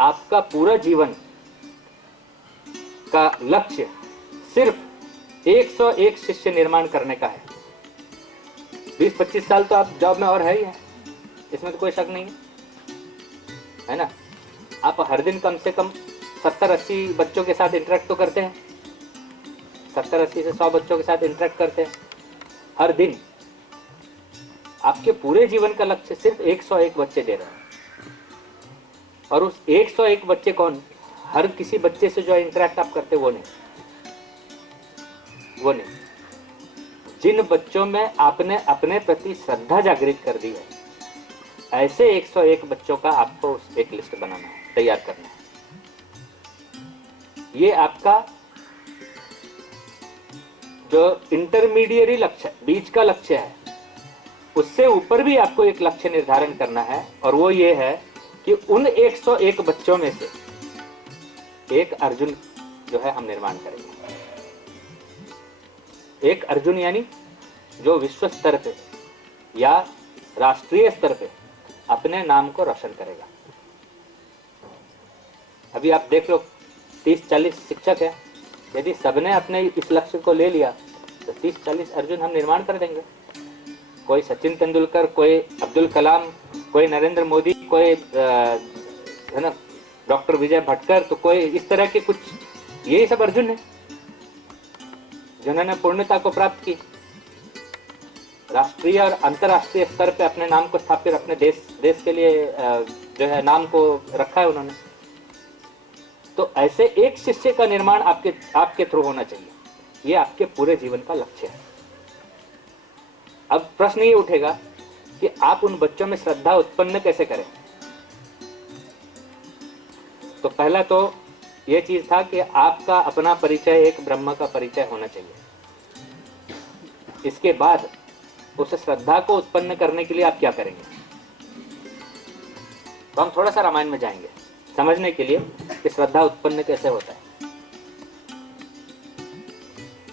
आपका पूरा जीवन का लक्ष्य सिर्फ 101 शिष्य निर्माण करने का है। 20-25 साल तो आप जॉब में और है ही है, इसमें तो कोई शक नहीं है ना। आप हर दिन कम से कम 70-80 बच्चों के साथ इंटरेक्ट तो करते हैं, 70-80 से 100 बच्चों के साथ इंटरेक्ट करते हैं हर दिन। आपके पूरे जीवन का लक्ष्य सिर्फ 101 बच्चे दे रहे हैं, और उस 101 बच्चे कौन? हर किसी बच्चे से जो इंटरेक्ट आप करते वो नहीं। जिन बच्चों में आपने अपने प्रति श्रद्धा जागृत कर दी है, ऐसे 101 बच्चों का आपको एक लिस्ट बनाना है, तैयार करना है। ये आपका जो इंटरमीडिएरी लक्ष्य, बीच का लक्ष्य है, उससे ऊपर भी आपको एक लक्ष्य निर्धारण करना है, और वो ये है कि उन 101 बच्चों में से एक अर्जुन जो है हम निर्माण करेंगे। एक अर्जुन यानी जो विश्व स्तर पे या राष्ट्रीय स्तर पे अपने नाम को रोशन करेगा। अभी आप देख लो 30-40 शिक्षक है, यदि सबने अपने इस लक्ष्य को ले लिया तो 30-40 अर्जुन हम निर्माण कर देंगे। कोई सचिन तेंदुलकर, कोई अब्दुल कलाम, कोई नरेंद्र मोदी, कोई है ना डॉक्टर विजय भटकर, तो कोई इस तरह के कुछ, यही सब अर्जुन है जिन्होंने पूर्णता को प्राप्त की, राष्ट्रीय और अंतरराष्ट्रीय स्तर पे अपने नाम को स्थापित, अपने देश के लिए जो है नाम को रखा है उन्होंने। तो ऐसे एक शिष्य का निर्माण आपके थ्रू होना चाहिए। ये आपके पूरे जीवन का लक्ष्य है। अब प्रश्न ये उठेगा कि आप उन बच्चों में श्रद्धा उत्पन्न कैसे करें। तो पहला तो ये चीज था कि आपका अपना परिचय एक ब्रह्म का परिचय होना चाहिए। इसके बाद उस श्रद्धा को उत्पन्न करने के लिए आप क्या करेंगे। तो हम थोड़ा सा रामायण में जाएंगे समझने के लिए कि श्रद्धा उत्पन्न कैसे होता है।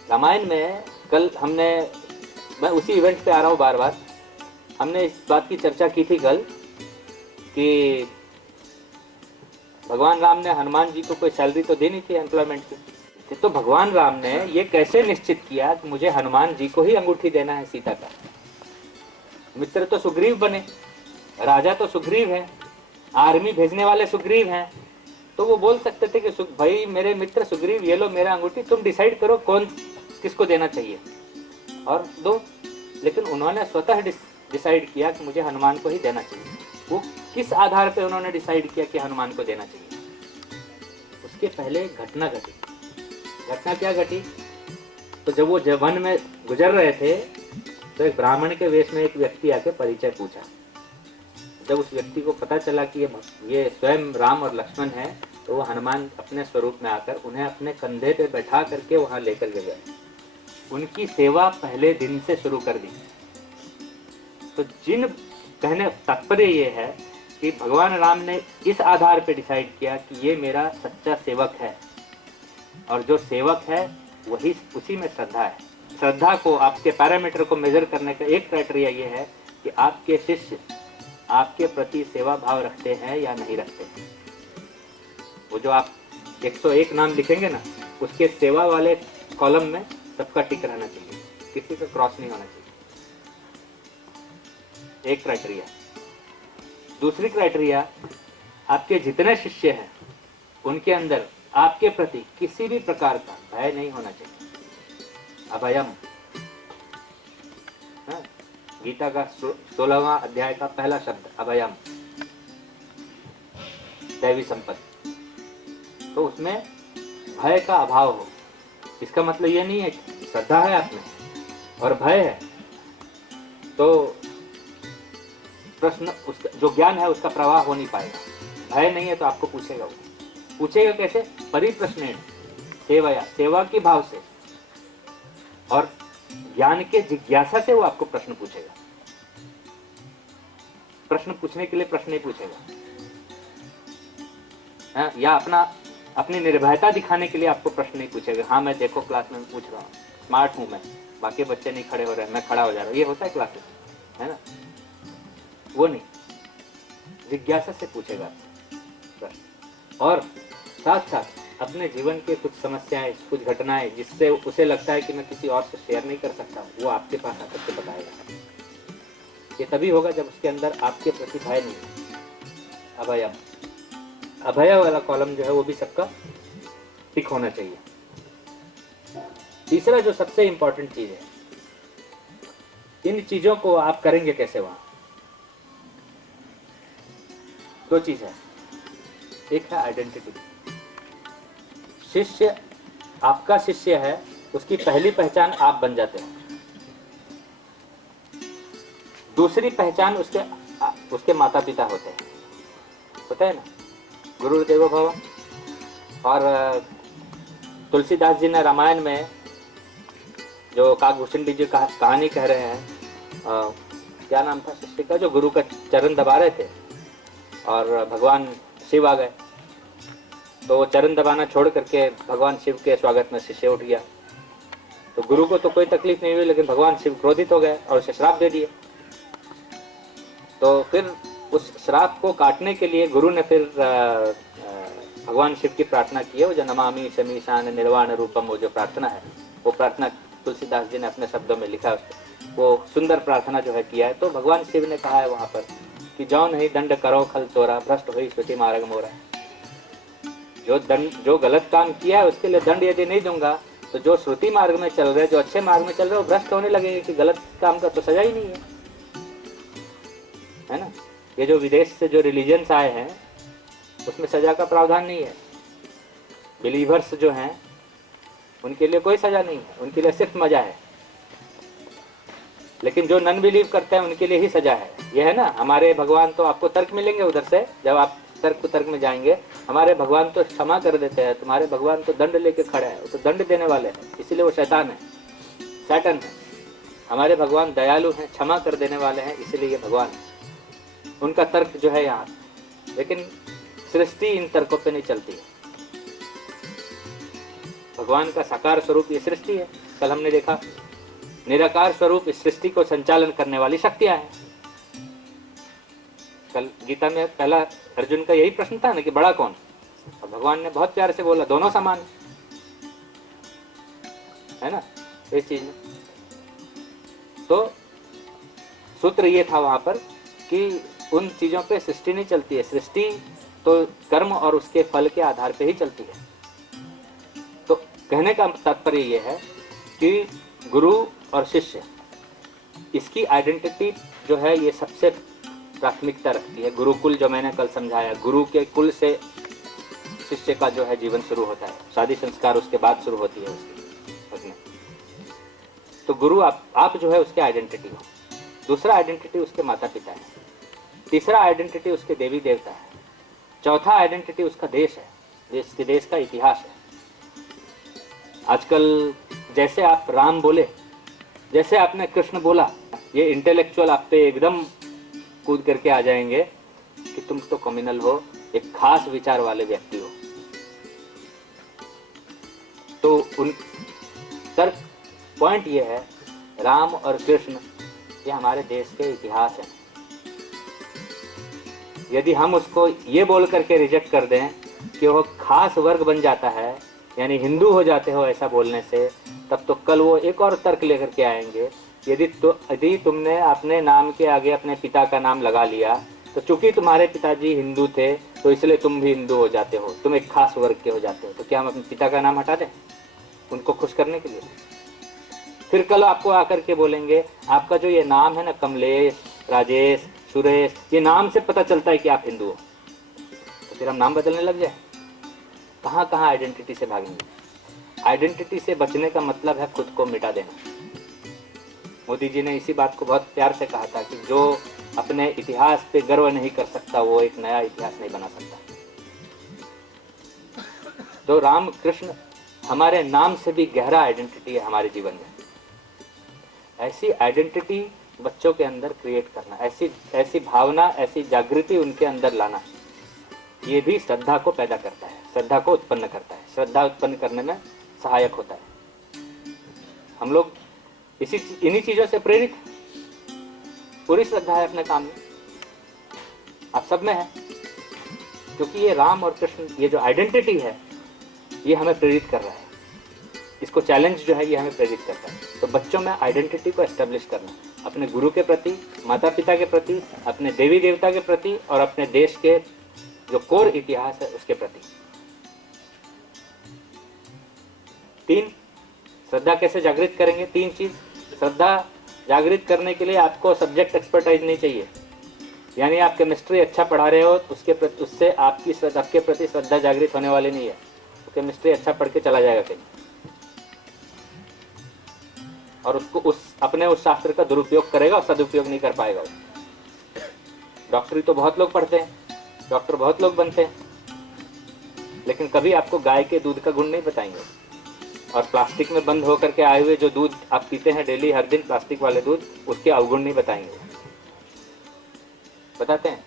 रामायण में कल मैं उसी इवेंट पे आ रहा हूं बार बार, हमने इस बात की चर्चा की थी कल कि भगवान राम ने हनुमान जी को कोई सैलरी तो देनी थी एम्प्लॉयमेंट की, तो भगवान राम ने ये कैसे निश्चित किया कि मुझे हनुमान जी को ही अंगूठी देना है सीता का। मित्र तो सुग्रीव बने, राजा तो सुग्रीव है, आर्मी भेजने वाले सुग्रीव हैं, तो वो बोल सकते थे कि भाई मेरे मित्र सुग्रीव, ये लो मेरा अंगूठी, तुम डिसाइड करो कौन किसको देना चाहिए और दो। लेकिन उन्होंने स्वतः डिसाइड किया कि मुझे हनुमान को ही देना चाहिए। वो किस आधार पे उन्होंने डिसाइड किया कि हनुमान को देना चाहिए? उसके पहले एक घटना घटी। घटना क्या घटी? तो जब वो वन में गुजर रहे थे तो एक ब्राह्मण के वेश में एक व्यक्ति आके परिचय पूछा। जब उस व्यक्ति को पता चला कि ये स्वयं राम और लक्ष्मण है, तो वो हनुमान अपने स्वरूप में आकर उन्हें अपने कंधे पे बैठा करके वहां लेकर के गए। उनकी सेवा पहले दिन से शुरू कर दी। तो कहने तात्पर्य ये है कि भगवान राम ने इस आधार पे डिसाइड किया कि ये मेरा सच्चा सेवक है, और जो सेवक है वही, उसी में श्रद्धा है। श्रद्धा को, आपके पैरामीटर को मेजर करने का एक क्राइटेरिया ये है कि आपके शिष्य आपके प्रति सेवा भाव रखते हैं या नहीं रखते। वो जो आप 101 नाम लिखेंगे ना, उसके सेवा वाले कॉलम में सबका टिक रहना चाहिए, किसी का क्रॉस नहीं होना चाहिए। एक क्राइटेरिया। दूसरी क्राइटेरिया, आपके जितने शिष्य हैं उनके अंदर आपके प्रति किसी भी प्रकार का भय नहीं होना चाहिए। अभयम, गीता का 16वां अध्याय का पहला शब्द अभयम, दैवी संपत्ति। तो उसमें भय का अभाव हो। इसका मतलब ये नहीं है कि श्रद्धा है आप में और भय है तो प्रश्न, उसका जो ज्ञान है उसका प्रवाह हो नहीं पाएगा। भय नहीं है तो आपको पूछेगा। वो पूछेगा कैसे? परिप्रश्नेन सेवया, सेवा के भाव से और ज्ञान के जिज्ञासा से वो आपको प्रश्न पूछेगा। प्रश्न पूछने के लिए प्रश्न नहीं पूछेगा, या अपनी निर्भयता दिखाने के लिए आपको प्रश्न नहीं पूछेगा। हाँ मैं देखो क्लास में पूछ रहा हूँ, स्मार्ट हूं मैं, बाकी बच्चे नहीं खड़े हो रहे, मैं खड़ा हो जा रहा हूँ। ये होता है क्लासेस, है ना? वो नहीं, जिज्ञासा से पूछेगा प्रश्न। और साथ साथ अपने जीवन के कुछ समस्याएं, कुछ घटनाएं जिससे उसे लगता है कि मैं किसी और से शेयर नहीं कर सकता, वो आपके पास आकर के बताएगा। ये तभी होगा जब उसके अंदर आपके प्रति भय नहीं है। अभयम, अभय वाला कॉलम जो है वो भी सबका टिक होना चाहिए। तीसरा जो सबसे इंपॉर्टेंट चीज है, इन चीजों को आप करेंगे कैसे वहां? दो चीज है, एक है आइडेंटिटी। शिष्य, आपका शिष्य है, उसकी पहली पहचान आप बन जाते हैं। दूसरी पहचान उसके माता पिता होते हैं, होता है ना, गुरुदेवो भव। और तुलसीदास जी ने रामायण में जो काकभूषण जी कहानी कह रहे हैं, क्या नाम था शिष्य का, जो गुरु का चरण दबा रहे थे और भगवान शिव आ गए, तो वो चरण दबाना छोड़ करके भगवान शिव के स्वागत में शिष्य उठ गया। तो गुरु को तो कोई तकलीफ नहीं हुई, लेकिन भगवान शिव क्रोधित हो गए और उसे श्राप दे दिए। तो फिर उस श्राप को काटने के लिए गुरु ने फिर भगवान शिव की प्रार्थना की है। वो जो नमामि शमीशान निर्वाण रूपम, वो जो प्रार्थना है, वो प्रार्थना तुलसीदास जी ने अपने शब्दों में लिखा है, वो सुंदर प्रार्थना जो है किया है। तो भगवान शिव ने कहा है वहां पर कि जौ नहीं दंड करो खल चोरा, भ्रष्ट हुई श्रुति मार्ग मोरा। जो गलत काम किया है उसके लिए दंड यदि नहीं दूंगा, तो जो श्रुति मार्ग में चल रहे, जो अच्छे मार्ग में चल रहे, वो भ्रष्ट होने लगेंगे कि गलत काम का तो सजा ही नहीं है ना। ये जो विदेश से जो रिलीजन्स आए हैं उसमें सजा का प्रावधान नहीं है। बिलीवर्स जो हैं उनके लिए कोई सजा नहीं है, उनके लिए सिर्फ मजा है। लेकिन जो नन बिलीव करते हैं उनके लिए ही सजा है। ये है ना, हमारे भगवान तो आपको तर्क मिलेंगे उधर से, जब आप तर्क में जाएंगे, हमारे भगवान तो क्षमा कर देते हैं, तुम्हारे भगवान तो दंड लेके खड़े हैं, वो तो दंड देने वाले हैं, इसीलिए वो शैतान है, सैटन है। हमारे भगवान दयालु हैं, क्षमा कर देने वाले हैं, इसीलिए ये भगवान है। उनका तर्क जो है यहाँ, लेकिन सृष्टि इन तर्कों पे नहीं चलती है। भगवान का साकार स्वरूप ये सृष्टि है। कल हमने देखा निराकार स्वरूप इस सृष्टि को संचालन करने वाली शक्तियां हैं। कल गीता में पहला अर्जुन का यही प्रश्न था ना कि बड़ा कौन, और भगवान ने बहुत प्यार से बोला दोनों समान है ना इस चीज में। तो सूत्र ये था वहां पर कि उन चीजों पे सृष्टि नहीं चलती है, सृष्टि तो कर्म और उसके फल के आधार पे ही चलती है। तो कहने का तात्पर्य यह है कि गुरु और शिष्य, इसकी आइडेंटिटी जो है ये सबसे प्राथमिकता रखती है। गुरुकुल जो मैंने कल समझाया, गुरु के कुल से शिष्य का जो है जीवन शुरू होता है, शादी संस्कार उसके बाद शुरू होती है उसमें। तो गुरु आप जो है उसके आइडेंटिटी हो। दूसरा आइडेंटिटी उसके माता पिता है। तीसरा आइडेंटिटी उसके देवी देवता है। चौथा आइडेंटिटी उसका देश है, देश का इतिहास है। आजकल जैसे आप राम बोले, जैसे आपने कृष्ण बोला, ये इंटेलेक्चुअल आप पे एकदम कूद करके आ जाएंगे कि तुम तो कम्युनल हो, एक खास विचार वाले व्यक्ति हो। तो उन तर्क पॉइंट ये है, राम और कृष्ण ये हमारे देश के इतिहास हैं। यदि हम उसको ये बोल करके रिजेक्ट कर दें कि वो खास वर्ग बन जाता है, यानी हिंदू हो जाते हो ऐसा बोलने से, तब तो कल वो एक और तर्क लेकर के आएंगे। यदि तुमने अपने नाम के आगे अपने पिता का नाम लगा लिया, तो चूंकि तुम्हारे पिताजी हिंदू थे तो इसलिए तुम भी हिंदू हो जाते हो, तुम एक खास वर्ग के हो जाते हो। तो क्या हम अपने पिता का नाम हटा दें उनको खुश करने के लिए? फिर कल आपको आकर के बोलेंगे आपका जो ये नाम है ना, कमलेश, राजेश, सुरेश, ये नाम से पता चलता है कि आप हिंदू हो। तो फिर हम नाम बदलने लग जाए। कहाँ कहाँ आइडेंटिटी से भागेंगे। आइडेंटिटी से बचने का मतलब है खुद को मिटा देना। मोदी जी ने इसी बात को बहुत प्यार से कहा था कि जो अपने इतिहास पे गर्व नहीं कर सकता वो एक नया इतिहास नहीं बना सकता। तो राम कृष्ण हमारे नाम से भी गहरा आइडेंटिटी है हमारे जीवन में। ऐसी आइडेंटिटी बच्चों के अंदर क्रिएट करना, ऐसी भावना, ऐसी जागृति उनके अंदर लाना, ये भी श्रद्धा को पैदा करता है, श्रद्धा को उत्पन्न करता है, श्रद्धा उत्पन्न करने में सहायक होता है। हम लोग इन्हीं चीजों से प्रेरित, पूरी श्रद्धा है अपने काम में, आप सब में है। क्योंकि ये राम और कृष्ण, ये जो आइडेंटिटी है, ये हमें प्रेरित कर रहा है। इसको चैलेंज जो है ये हमें प्रेरित करता है। तो बच्चों में आइडेंटिटी को एस्टेब्लिश करना, अपने गुरु के प्रति, माता पिता के प्रति, अपने देवी देवता के प्रति और अपने देश के जो कोर इतिहास है उसके प्रति। 3, श्रद्धा कैसे जागृत करेंगे? 3 चीज। श्रद्धा जागृत करने के लिए आपको सब्जेक्ट एक्सपर्टाइज नहीं चाहिए, यानी आप केमिस्ट्री अच्छा पढ़ा रहे हो उससे आपके प्रति श्रद्धा जागृत होने वाली नहीं है। तो केमिस्ट्री अच्छा पढ़ के चला जाएगा कहीं और उसको अपने उस शास्त्र का दुरुपयोग करेगा और सदुपयोग नहीं कर पाएगा। डॉक्टरी तो बहुत लोग पढ़ते हैं, डॉक्टर बहुत लोग बनते हैं, लेकिन कभी आपको गाय के दूध का गुण नहीं बताएंगे। और प्लास्टिक में बंद होकर के आए हुए जो दूध आप पीते हैं डेली हर दिन, प्लास्टिक वाले दूध, उसके अवगुण नहीं बताएंगे। बताते हैं?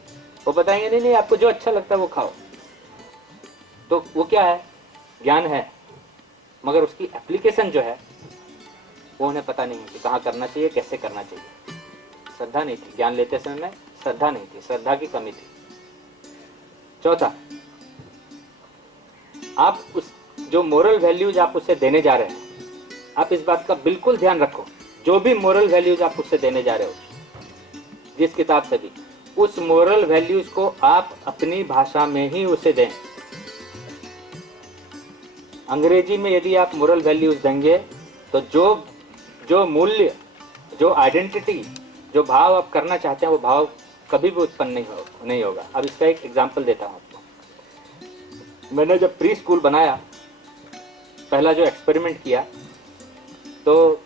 वो बताएंगे नहीं आपको जो अच्छा लगता है वो खाओ। तो वो क्या है? ज्ञान है, मगर उसकी एप्लीकेशन जो है वो उन्हें पता नहीं है कि कहाँ करना चाहिए, कैसे करना चाहिए। श्रद्धा नहीं थी, ज्ञान लेते समय में श्रद्धा नहीं थी, श्रद्धा की कमी थी। 4, आप उस जो मोरल वैल्यूज आप उसे देने जा रहे हैं, आप इस बात का बिल्कुल ध्यान रखो, जो भी मोरल वैल्यूज आप उससे देने जा रहे हो, जिस किताब से भी, उस मोरल वैल्यूज को आप अपनी भाषा में ही उसे दें। अंग्रेजी में यदि आप मोरल वैल्यूज देंगे तो जो मूल्य, जो आइडेंटिटी, जो भाव आप करना चाहते हैं वो भाव कभी भी उत्पन्न नहीं होगा। अब इसका एक एग्जाम्पल देता हूं आपको। मैंने जब प्री स्कूल बनाया, पहला जो एक्सपेरिमेंट किया, तो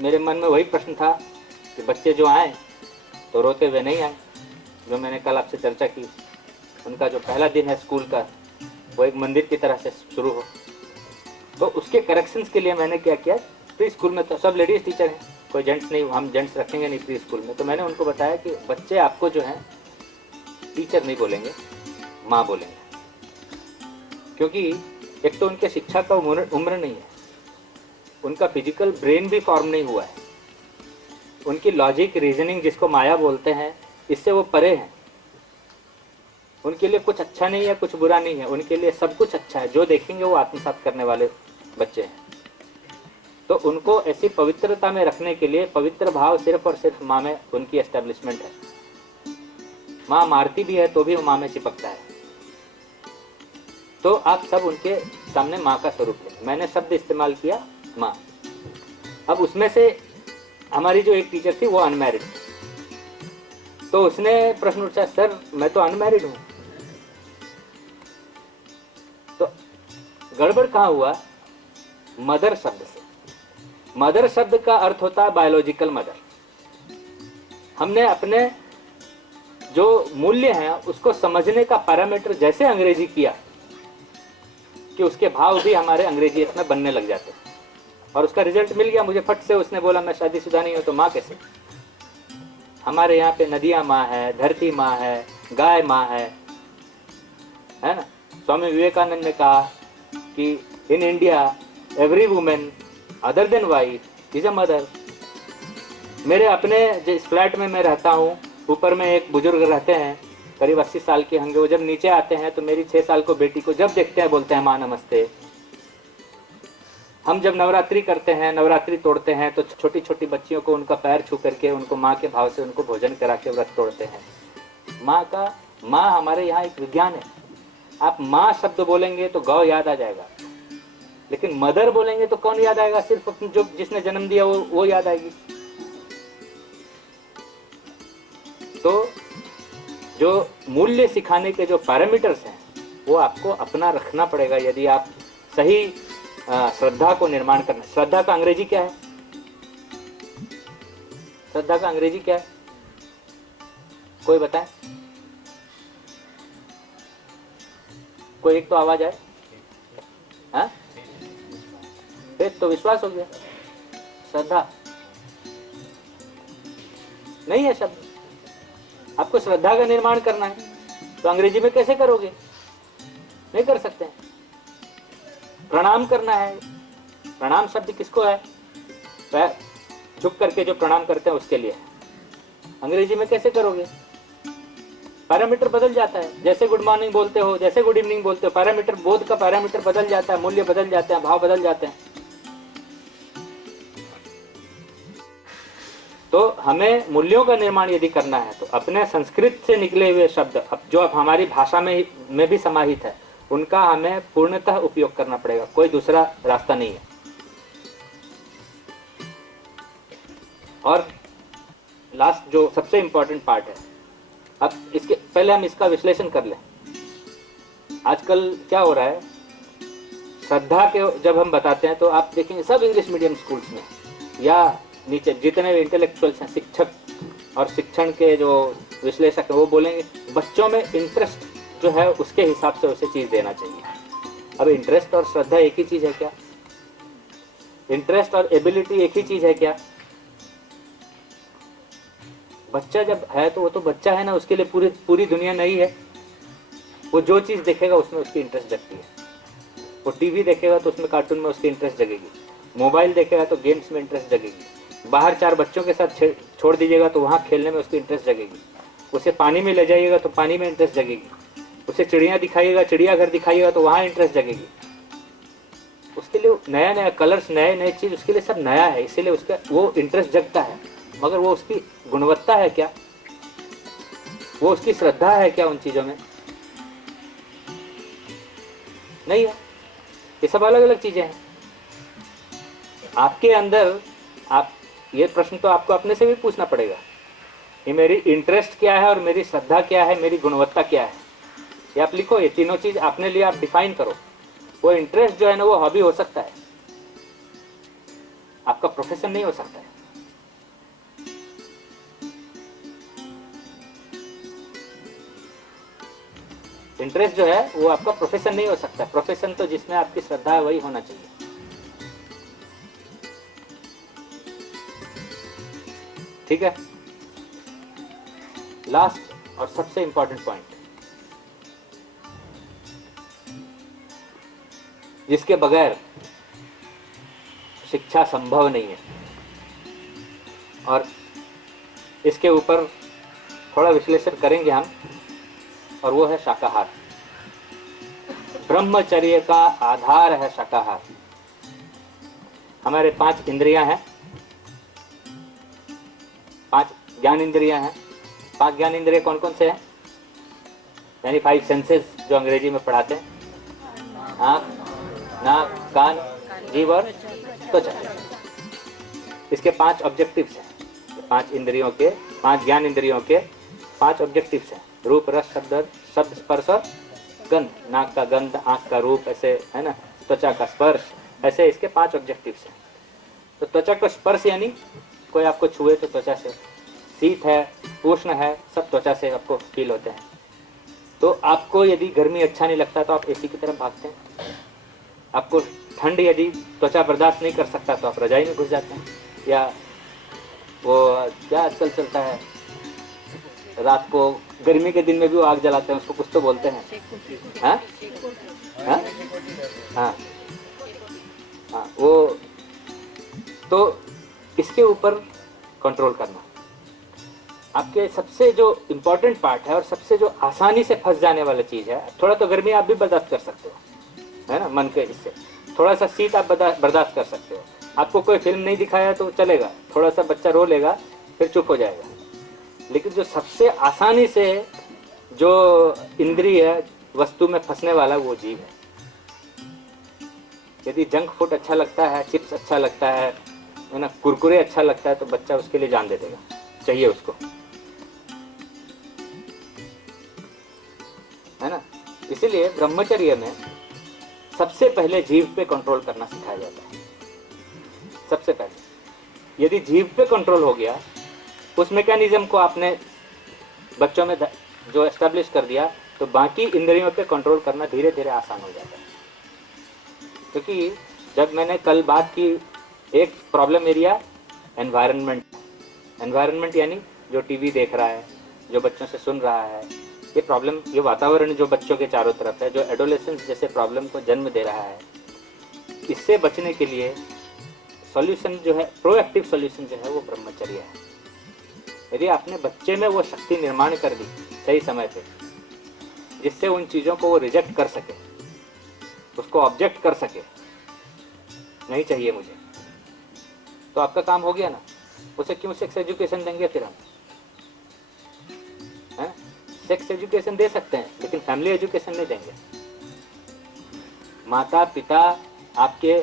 मेरे मन में वही प्रश्न था कि बच्चे जो आए तो रोते हुए नहीं आए। जो मैंने कल आपसे चर्चा की, उनका जो पहला दिन है स्कूल का वो एक मंदिर की तरह से शुरू हो। तो उसके करेक्शंस के लिए मैंने क्या किया, प्री स्कूल में तो सब लेडीज टीचर हैं, कोई जेंट्स नहीं, हम जेंट्स रखेंगे नहीं प्री स्कूल में। तो मैंने उनको बताया कि बच्चे आपको जो है टीचर नहीं बोलेंगे, माँ बोलेंगे, क्योंकि एक तो उनके शिक्षा का उम्र नहीं है, उनका फिजिकल ब्रेन भी फॉर्म नहीं हुआ है, उनकी लॉजिक रीजनिंग जिसको माया बोलते हैं इससे वो परे हैं। उनके लिए कुछ अच्छा नहीं है, कुछ बुरा नहीं है, उनके लिए सब कुछ अच्छा है। जो देखेंगे वो आत्मसात करने वाले बच्चे हैं। तो उनको ऐसी पवित्रता में रखने के लिए पवित्र भाव सिर्फ और सिर्फ माँ में उनकी एस्टेब्लिशमेंट है। माँ मारती भी है तो भी वो माँ में चिपकता है। तो आप सब उनके सामने माँ का स्वरूप लें। मैंने शब्द इस्तेमाल किया माँ। अब उसमें से हमारी जो एक टीचर थी वो अनमैरिड, तो उसने प्रश्न उठाया, सर मैं तो अनमैरिड हूं। तो गड़बड़ कहाँ हुआ? मदर शब्द से। मदर शब्द का अर्थ होता है बायोलॉजिकल मदर। हमने अपने जो मूल्य हैं उसको समझने का पैरामीटर जैसे अंग्रेजी किया कि उसके भाव भी हमारे अंग्रेजीयत में बनने लग जाते, और उसका रिजल्ट मिल गया मुझे। फट से उसने बोला मैं शादीशुदा नहीं हूं, तो माँ कैसे? हमारे यहाँ पे नदियां माँ है, धरती माँ है, गाय माँ है ना। स्वामी विवेकानंद ने कहा कि in India every women other than wife is a mother. मेरे अपने जिस फ्लैट में मैं रहता हूँ, ऊपर में एक बुजुर्ग रहते हैं, करीब 80 साल के होंगे। वो जब नीचे आते हैं तो मेरी 6 साल को बेटी को जब देखते हैं बोलते हैं माँ नमस्ते। हम जब नवरात्रि करते हैं, नवरात्रि तोड़ते हैं, तो छोटी छोटी बच्चियों को उनका पैर छू करके उनको माँ के भाव से उनको भोजन करा के व्रत तोड़ते हैं। माँ हमारे यहाँ एक विज्ञान है। आप माँ शब्द बोलेंगे तो गौ याद आ जाएगा, लेकिन मदर बोलेंगे तो कौन याद आएगा? सिर्फ जो जिसने जन्म दिया वो याद आएगी। तो जो मूल्य सिखाने के जो पैरामीटर्स हैं वो आपको अपना रखना पड़ेगा यदि आप सही श्रद्धा को निर्माण करना। श्रद्धा का अंग्रेजी क्या है? श्रद्धा का अंग्रेजी क्या है? कोई बताए? कोई एक तो आवाज आए। हाँ, फेथ तो विश्वास हो गया, श्रद्धा नहीं है शब्द। आपको श्रद्धा का निर्माण करना है तो अंग्रेजी में कैसे करोगे? नहीं कर सकते हैं। प्रणाम करना है, प्रणाम शब्द किसको है? पैर झुक करके जो प्रणाम करते हैं उसके लिए है। अंग्रेजी में कैसे करोगे? पैरामीटर बदल जाता है। जैसे गुड मॉर्निंग बोलते हो, जैसे गुड इवनिंग बोलते हो, पैरामीटर, बोध का पैरामीटर बदल जाता है, मूल्य बदल जाते हैं, भाव बदल जाते हैं। तो हमें मूल्यों का निर्माण यदि करना है तो अपने संस्कृत से निकले हुए शब्द जो अब हमारी भाषा में भी समाहित है, उनका हमें पूर्णतः उपयोग करना पड़ेगा, कोई दूसरा रास्ता नहीं है। और लास्ट जो सबसे इंपॉर्टेंट पार्ट है, अब इसके पहले हम इसका विश्लेषण कर लें। आजकल क्या हो रहा है, श्रद्धा के जब हम बताते हैं तो आप देखेंगे सब इंग्लिश मीडियम स्कूल्स में या नीचे जितने भी इंटेलेक्चुअल्स हैं, शिक्षक और शिक्षण के जो विश्लेषक हैं, वो बोलेंगे बच्चों में इंटरेस्ट जो है उसके हिसाब से उसे चीज देना चाहिए। अब इंटरेस्ट और श्रद्धा एक ही चीज है क्या? इंटरेस्ट और एबिलिटी एक ही चीज है क्या? बच्चा जब है तो वो तो बच्चा है ना, उसके लिए पूरी दुनिया नहीं है। वो जो चीज देखेगा उसमें उसकी इंटरेस्ट जगती है। वो टीवी देखेगा तो उसमें कार्टून में उसकी इंटरेस्ट जगेगी, मोबाइल देखेगा तो गेम्स में इंटरेस्ट जगेगी, बाहर 4 बच्चों के साथ छोड़ दीजिएगा तो वहां खेलने में उसकी इंटरेस्ट जगेगी, उसे पानी में ले जाइएगा तो पानी में इंटरेस्ट जगेगी, उसे चिड़िया दिखाइएगा, चिड़ियाघर दिखाइएगा तो वहां इंटरेस्ट जगेगी। उसके लिए नया नया कलर्स, नए नए चीज, उसके लिए सब नया है, इसीलिए उसका वो इंटरेस्ट जगता है। मगर वो उसकी गुणवत्ता है क्या? वो उसकी श्रद्धा है क्या उन चीजों में? नहीं है। ये सब अलग अलग चीजें हैं। आपके अंदर आप ये प्रश्न तो आपको अपने से भी पूछना पड़ेगा कि मेरी इंटरेस्ट क्या है और मेरी श्रद्धा क्या है, मेरी गुणवत्ता क्या है। ये आप लिखो, ये तीनों चीज अपने लिए आप डिफाइन करो। वो इंटरेस्ट जो है ना, वो हॉबी हो सकता है, आपका प्रोफेशन नहीं हो सकता है। इंटरेस्ट जो है वो आपका प्रोफेशन नहीं हो सकता। प्रोफेशन तो जिसमें आपकी श्रद्धा है वही होना चाहिए। ठीक है। लास्ट और सबसे इंपॉर्टेंट पॉइंट, जिसके बगैर शिक्षा संभव नहीं है, और इसके ऊपर थोड़ा विश्लेषण करेंगे हम, और वो है शाकाहार। ब्रह्मचर्य का आधार है शाकाहार। हमारे 5 इंद्रियां हैं, 5 ज्ञान इंद्रियां हैं। 5 ज्ञान इंद्रिय कौन कौन से हैं? यानी 5 सेंसेस जो अंग्रेजी में पढ़ाते हैं, आंख, नाक, कान, जीभ और त्वचा। इसके 5 ऑब्जेक्टिव्स हैं। 5 इंद्रियों के, 5 ज्ञान इंद्रियों के 5 ऑब्जेक्टिव्स हैं। रूप, रस, शब्द, स्पर्श और गंध। नाक का गंध, आंख का रूप, ऐसे है ना, त्वचा का स्पर्श, ऐसे इसके 5 ऑब्जेक्टिव्स हैं। तो त्वचा का स्पर्श यानी कोई आपको छुए तो त्वचा से, शीत है, उष्ण है, सब त्वचा से आपको फील होते हैं। तो आपको यदि गर्मी अच्छा नहीं लगता तो आप एसी की तरफ भागते हैं। आपको ठंड यदि त्वचा बर्दाश्त नहीं कर सकता तो आप रजाई में घुस जाते हैं। या वो क्या आजकल चलता है, रात को गर्मी के दिन में भी वो आग जलाते हैं, उसको कुछ तो बोलते हैं। हाँ हाँ हाँ हाँ, वो तो इसके ऊपर कंट्रोल करना आपके सबसे जो इम्पोर्टेंट पार्ट है, और सबसे जो आसानी से फंस जाने वाली चीज है। थोड़ा तो गर्मी आप भी बर्दाश्त कर सकते हो, है ना, मन के इससे थोड़ा सा शीत आप बर्दाश्त कर सकते हो। आपको कोई फिल्म नहीं दिखाया तो चलेगा, थोड़ा सा बच्चा रो लेगा फिर चुप हो जाएगा। लेकिन जो सबसे आसानी से जो इंद्रिय वस्तु में फंसने वाला वो जीव है। यदि जंक फूड अच्छा लगता है, चिप्स अच्छा लगता है ना, कुरकुरे अच्छा लगता है, तो बच्चा उसके लिए जान दे देगा, चाहिए उसको, है ना। इसीलिए ब्रह्मचर्य में सबसे पहले जीव पे कंट्रोल करना सिखाया जाता है। सबसे पहले यदि जीव पे कंट्रोल हो गया, उस मैकेनिज्म को आपने बच्चों में जो एस्टेब्लिश कर दिया, तो बाकी इंद्रियों पे कंट्रोल करना धीरे धीरे आसान हो जाता है। क्योंकि जब मैंने कल बात की, एक प्रॉब्लम एरिया एनवायरनमेंट यानी जो टीवी देख रहा है, जो बच्चों से सुन रहा है, ये प्रॉब्लम, ये वातावरण जो बच्चों के चारों तरफ है, जो एडोलेसेंस जैसे प्रॉब्लम को जन्म दे रहा है, इससे बचने के लिए सॉल्यूशन जो है, प्रोएक्टिव सॉल्यूशन जो है वो ब्रह्मचर्य है। यदि आपने बच्चे में वो शक्ति निर्माण कर दी, सही समय पे, जिससे उन चीज़ों को वो रिजेक्ट कर सके, उसको ऑब्जेक्ट कर सके, नहीं चाहिए मुझे, तो आपका काम हो गया ना। उसे क्यों सेक्स एजुकेशन देंगे फिर हम, है? सेक्स एजुकेशन दे सकते हैं लेकिन फैमिली एजुकेशन नहीं देंगे। माता पिता आपके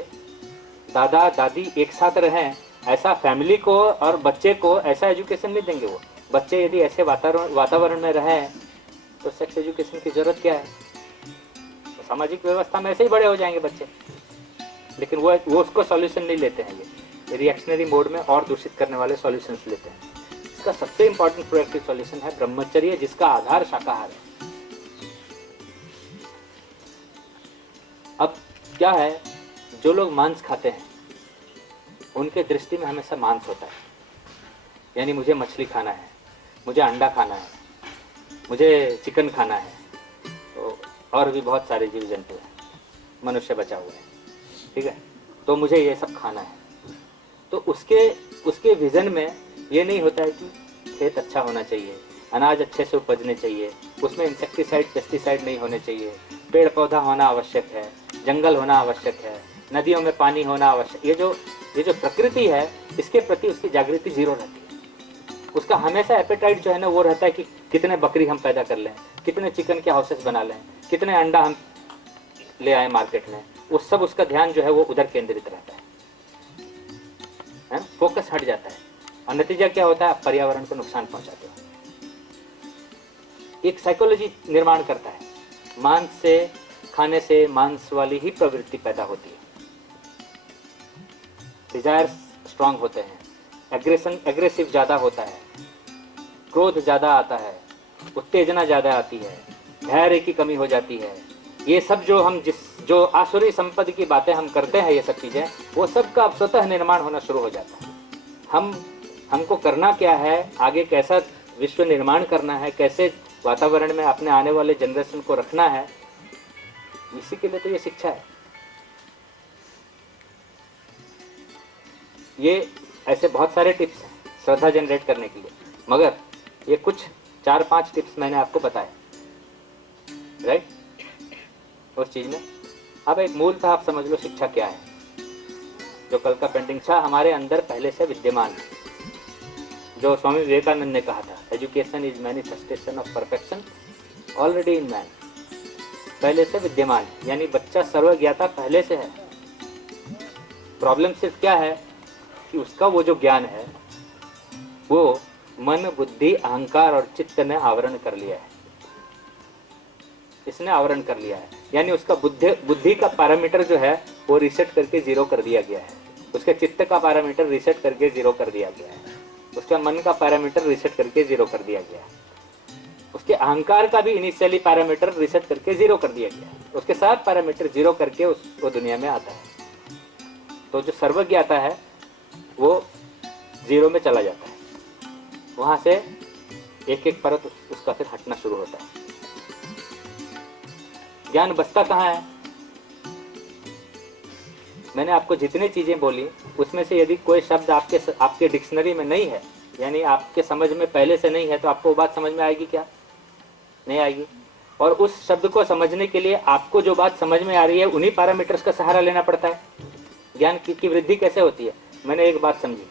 दादा दादी एक साथ रहें, ऐसा फैमिली को और बच्चे को ऐसा एजुकेशन नहीं देंगे। वो बच्चे यदि ऐसे वातावरण में रहें तो सेक्स एजुकेशन की जरूरत क्या है? तो सामाजिक व्यवस्था में ऐसे ही बड़े हो जाएंगे बच्चे, लेकिन वो उसको सॉल्यूशन नहीं लेते हैं। ये रिएक्शनरी मोड में और दूषित करने वाले सॉल्यूशंस लेते हैं। इसका सबसे इंपॉर्टेंट प्रोएक्टिव सॉल्यूशन है ब्रह्मचर्य, जिसका आधार शाकाहार है। अब क्या है, जो लोग मांस खाते हैं उनके दृष्टि में हमेशा मांस होता है, यानी मुझे मछली खाना है, मुझे अंडा खाना है, मुझे चिकन खाना है, तो और भी बहुत सारे जीव जंतु हैं, मनुष्य बचा हुआ है, ठीक है, तो मुझे ये सब खाना है। तो उसके विजन में ये नहीं होता है कि खेत अच्छा होना चाहिए, अनाज अच्छे से उपजने चाहिए, उसमें इंसेक्टिसाइड पेस्टिसाइड नहीं होने चाहिए, पेड़ पौधा होना आवश्यक है, जंगल होना आवश्यक है, नदियों में पानी होना आवश्यक। ये जो प्रकृति है इसके प्रति उसकी जागृति जीरो रहती है। उसका हमेशा एपेटाइट जो है ना वो रहता है कि कितने बकरी हम पैदा कर लें, कितने चिकन के हाउसेस बना लें, कितने अंडा हम ले आए मार्केट में, वो सब उसका ध्यान जो है वो उधर केंद्रित रहता है, फोकस हट जाता है। और नतीजा क्या होता है, पर्यावरण को नुकसान पहुंचाते हो। एक साइकोलॉजी निर्माण करता है, मांस से खाने से मांस वाली ही प्रवृत्ति पैदा होती है, डिजायर्स स्ट्रांग होते हैं, एग्रेसिव ज्यादा होता है, क्रोध ज्यादा आता है, उत्तेजना ज्यादा आती है, धैर्य की कमी हो जाती है। ये सब जो आसुरी संपत्ति की बातें हम करते हैं, ये सब चीजें, वो सब का अब स्वतः निर्माण होना शुरू हो जाता है। हमको करना क्या है, आगे कैसा विश्व निर्माण करना है, कैसे वातावरण में अपने आने वाले जनरेशन को रखना है, इसी के लिए तो ये शिक्षा है। ये ऐसे बहुत सारे टिप्स हैं श्रद्धा जनरेट करने के लिए, मगर ये कुछ 4-5 टिप्स मैंने आपको बताए, राइट, उस चीज में। अब एक मूल था, आप समझ लो शिक्षा क्या है, जो कल का पेंटिंग था हमारे अंदर पहले से विद्यमान है। जो स्वामी विवेकानंद ने कहा था, education is manifestation of perfection already in man, पहले से विद्यमान है, यानी बच्चा सर्वज्ञाता पहले से है। प्रॉब्लम सिर्फ क्या है कि उसका वो जो ज्ञान है वो मन बुद्धि अहंकार और चित्त ने आवरण कर लिया है, इसने आवरण कर लिया है, यानी उसका बुद्धि का पैरामीटर जो है वो रीसेट करके 0 कर दिया गया है, उसके चित्त का पैरामीटर रीसेट करके 0 कर दिया गया है, उसका मन का पैरामीटर रीसेट करके 0 कर दिया गया है, उसके अहंकार का भी इनिशियली पैरामीटर रीसेट करके 0 कर दिया गया है, उसके साथ पैरामीटर 0 करके वो दुनिया में आता है। तो जो सर्वज्ञ आता है वो 0 में चला जाता है, वहां से एक एक परत उसका फिर हटना शुरू होता है। ज्ञान बसता कहाँ है? मैंने आपको जितनी चीजें बोली उसमें से यदि कोई शब्द आपके डिक्शनरी में नहीं है, यानी आपके समझ में पहले से नहीं है, तो आपको वो बात समझ में आएगी क्या? नहीं आएगी। और उस शब्द को समझने के लिए आपको जो बात समझ में आ रही है उन्हीं पैरामीटर्स का सहारा लेना पड़ता है। ज्ञान की वृद्धि कैसे होती है? मैंने एक बात समझी,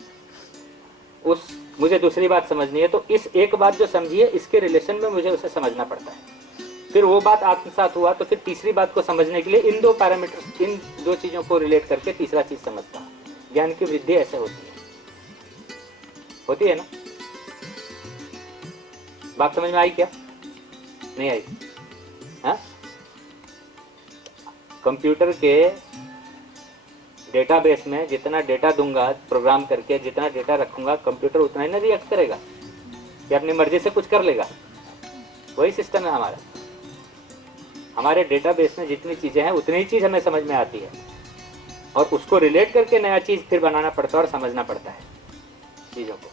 मुझे दूसरी बात समझनी है, तो इस एक बात जो समझी है इसके रिलेशन में मुझे उसे समझना पड़ता है। फिर वो बात आत्मसात हुआ तो फिर तीसरी बात को समझने के लिए इन दो पैरामीटर, इन दो चीजों को रिलेट करके तीसरा चीज समझता हूँ। ज्ञान की वृद्धि ऐसे होती है ना? बात समझ में आई क्या? नहीं आई? हाँ, कंप्यूटर के डेटाबेस में जितना डेटा दूंगा प्रोग्राम करके, जितना डेटा रखूंगा, कंप्यूटर उतना ही ना रिएक्ट करेगा कि अपनी मर्जी से कुछ कर लेगा। वही सिस्टम है हमारा। हमारे डेटाबेस में जितनी चीजें हैं उतनी ही चीज हमें समझ में आती है, और उसको रिलेट करके नया चीज फिर बनाना पड़ता है और समझना पड़ता है चीजों को।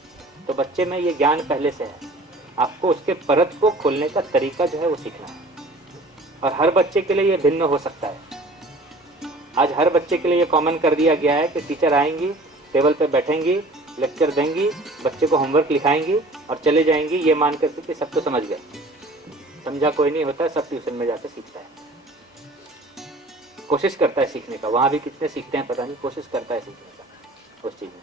तो बच्चे में ये ज्ञान पहले से है, आपको उसके परत को खोलने का तरीका जो है वो सीखना है। और हर बच्चे के लिए ये भिन्न हो सकता है। आज हर बच्चे के लिए ये कॉमन कर दिया गया है कि टीचर आएंगी, टेबल पे बैठेंगी, लेक्चर देंगी, बच्चे को होमवर्क लिखाएंगी और चले जाएंगी, ये मान करके कि सब तो समझ गए। समझा कोई नहीं होता है, सब ट्यूशन में जाकर सीखता है, कोशिश करता है सीखने का। वहां भी कितने सीखते हैं पता नहीं, कोशिश करता है सीखने का उस चीज में।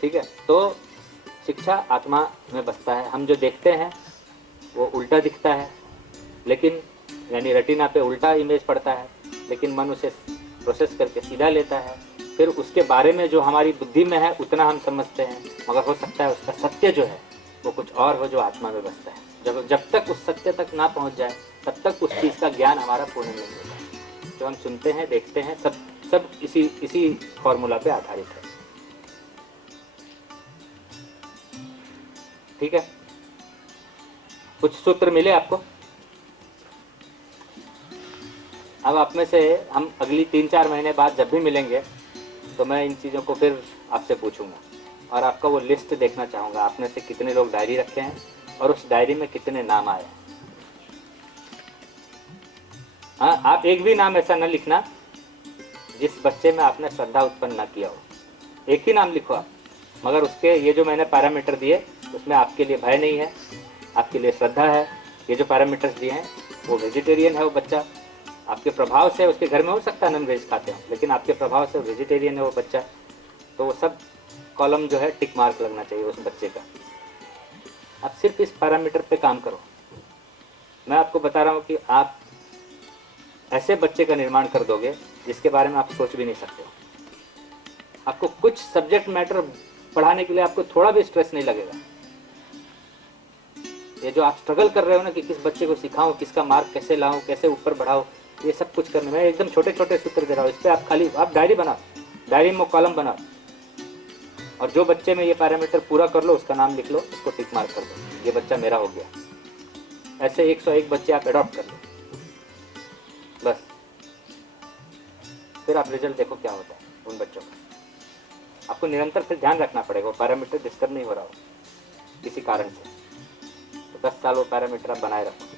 ठीक है, तो शिक्षा आत्मा में बसता है। हम जो देखते हैं वो उल्टा दिखता है, लेकिन यानी रेटिना पे उल्टा इमेज पड़ता है, लेकिन मन उसे प्रोसेस करके सीधा लेता है। फिर उसके बारे में जो हमारी बुद्धि में है उतना हम समझते हैं, मगर हो सकता है उसका सत्य जो है वो कुछ और हो जो आत्मा में बसता है। जब तक उस सत्य तक ना पहुंच जाए तब तक उस चीज़ का ज्ञान हमारा पूर्ण नहीं होता। जो हम सुनते हैं देखते हैं सब इसी फॉर्मूला पे आधारित है। ठीक है, कुछ सूत्र मिले आपको? अब आप में से हम अगली 3-4 महीने बाद जब भी मिलेंगे तो मैं इन चीज़ों को फिर आपसे पूछूंगा, और आपका वो लिस्ट देखना चाहूँगा, आप में से कितने लोग डायरी रखे हैं और उस डायरी में कितने नाम आए हैं। हाँ, आप एक भी नाम ऐसा न लिखना जिस बच्चे में आपने श्रद्धा उत्पन्न न किया हो। एक ही नाम लिखो आप, मगर उसके ये जो मैंने पैरामीटर दिए उसमें आपके लिए भय नहीं है, आपके लिए श्रद्धा है। ये जो पैरामीटर्स दिए हैं, वो वेजिटेरियन है वो बच्चा, आपके प्रभाव से, उसके घर में हो सकता है नॉन वेज खाते हो, लेकिन आपके प्रभाव से वेजिटेरियन है वो बच्चा, तो वो सब कॉलम जो है टिक मार्क लगना चाहिए उस बच्चे का। आप सिर्फ इस पैरामीटर पे काम करो। मैं आपको बता रहा हूँ कि आप ऐसे बच्चे का निर्माण कर दोगे जिसके बारे में आप सोच भी नहीं सकते हो। आपको कुछ सब्जेक्ट मैटर पढ़ाने के लिए आपको थोड़ा भी स्ट्रेस नहीं लगेगा। ये जो आप स्ट्रगल कर रहे हो ना कि किस बच्चे को सिखाऊं, किसका मार्क कैसे लाऊं, कैसे ऊपर बढ़ाऊं, ये सब कुछ करने में एकदम छोटे छोटे सूत्र दे रहा हूँ। इस पर आप खाली आप डायरी बनाओ, डायरी में कॉलम बनाओ, और जो बच्चे में ये पैरामीटर पूरा कर लो उसका नाम लिख लो, उसको टिक मार्क कर दो, ये बच्चा मेरा हो गया। ऐसे 101 बच्चे आप एडॉप्ट कर लो बस। फिर आप रिजल्ट देखो क्या होता है उन बच्चों का। आपको निरंतर फिर ध्यान रखना पड़ेगा वो पैरामीटर डिस्टर्ब नहीं हो रहा हो किसी कारण से, तो 10 साल वो पैरामीटर आप बनाए रखो।